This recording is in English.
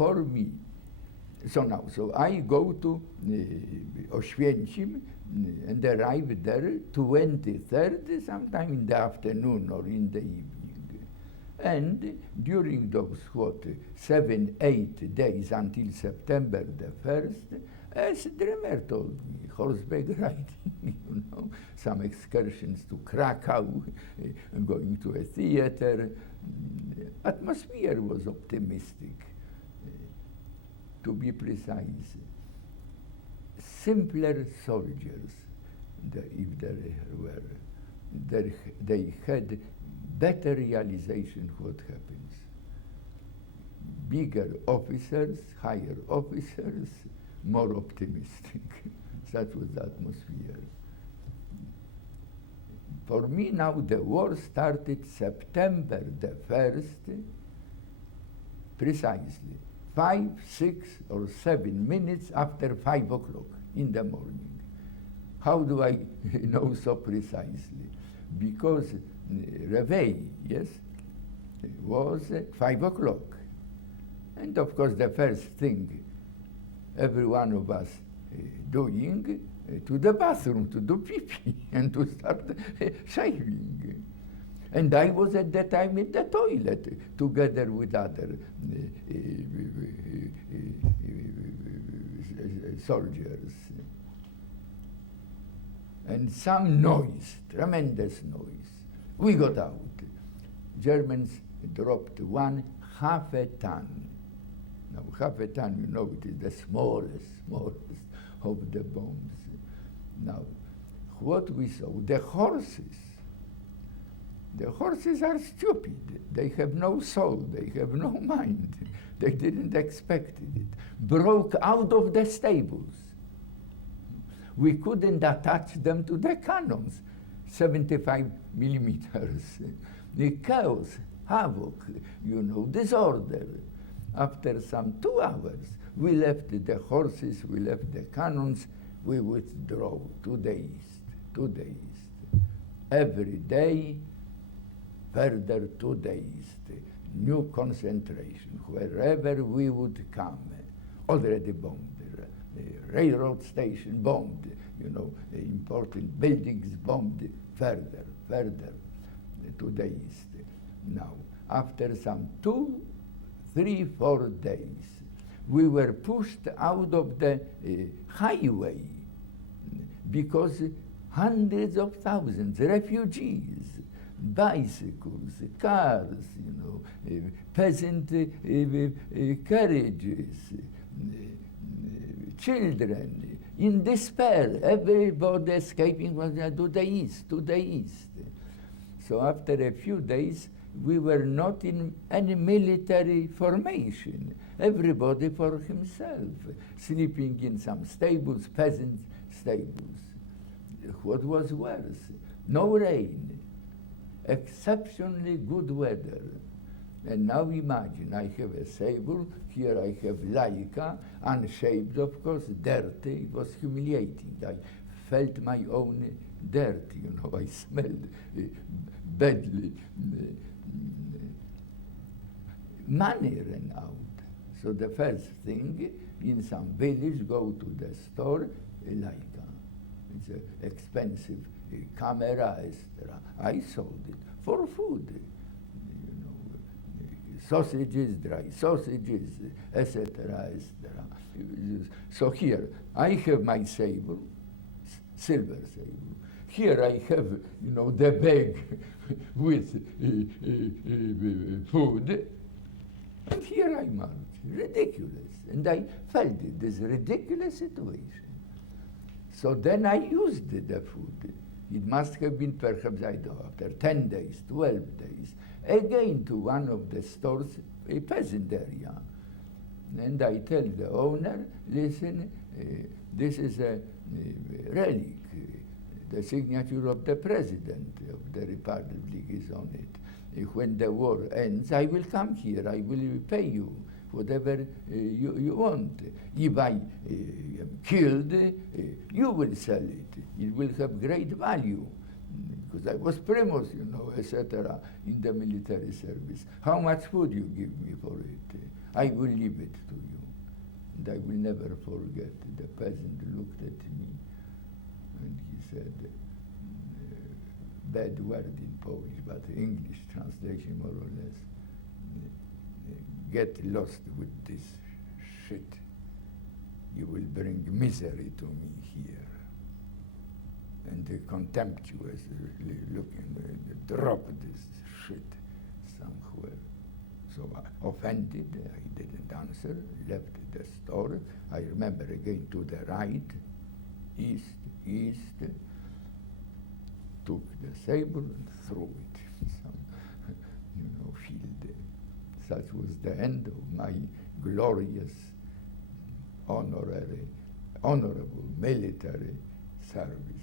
for me. So I go to Oświęcim and arrive there 23rd, sometime in the afternoon or in the evening. And during those, 7, 8 days until September the 1st, as Dremer told me, horseback riding, some excursions to Krakow, going to a theater. Atmosphere was optimistic. To be precise, simpler soldiers, if there were, they had better realization what happens. Bigger officers, higher officers, more optimistic. That was the atmosphere. For me now, the war started September the 1st, precisely 5, 6, or 7 minutes after 5 o'clock in the morning. How do I know so precisely? Because Reveille, yes, was at 5 o'clock. And of course the first thing every one of us doing, to the bathroom to do pee-pee and to start shaving. And I was at that time in the toilet together with other soldiers. And some noise, tremendous noise. We got out. Germans dropped 1/2 a ton. Now, 1/2 a ton, it is the smallest of the bombs. Now, what we saw, the horses are stupid. They have no soul, they have no mind. They didn't expect it. Broke out of the stables. We couldn't attach them to the cannons, 75 millimeters. The chaos, havoc, disorder. After some 2 hours, we left the horses, we left the cannons, we withdraw to the east. Every day, further to the east, new concentration, wherever we would come, already bombed, the railroad station bombed, the important buildings bombed, further to the east. Now, after some 2, 3, 4 days, we were pushed out of the highway because hundreds of thousands, refugees, bicycles, cars, peasant carriages, children, in despair, everybody escaping to the east. So after a few days, we were not in any military formation. Everybody for himself, sleeping in some stables, peasant stables. What was worse? No rain, exceptionally good weather. And now imagine, I have a sabre, here I have Laika, unshaped, of course, dirty. It was humiliating. I felt my own dirt, I smelled badly. Money ran out. So the first thing, in some village, go to the store, Laika. It's an expensive camera, etc. I sold it for food. Sausages, dry sausages, etc., etc. So here, I have my sabre, silver sabre. Here I have, the bag with food. And here I march. Ridiculous. And I felt it, this ridiculous situation. So then I used the food. It must have been perhaps, I don't know, after 10 days, 12 days, again to one of the stores, a peasant area. And I tell the owner, listen, this is a relic. The signature of the president of the republic is on it. When the war ends, I will come here, I will pay you whatever you want. If I am killed, you will sell it. It will have great value. Because I was primus, etc., in the military service. How much would you give me for it? I will leave it to you. And I will never forget, the peasant looked at me and he said, bad word in Polish, but English translation more or less, get lost with this shit. You will bring misery to me here. And contemptuously looking, drop this shit somewhere. So offended, I didn't answer, left the store. I remember again to the right, east, took the sabre and threw it in some, field. Such was the end of my glorious, honorable military service.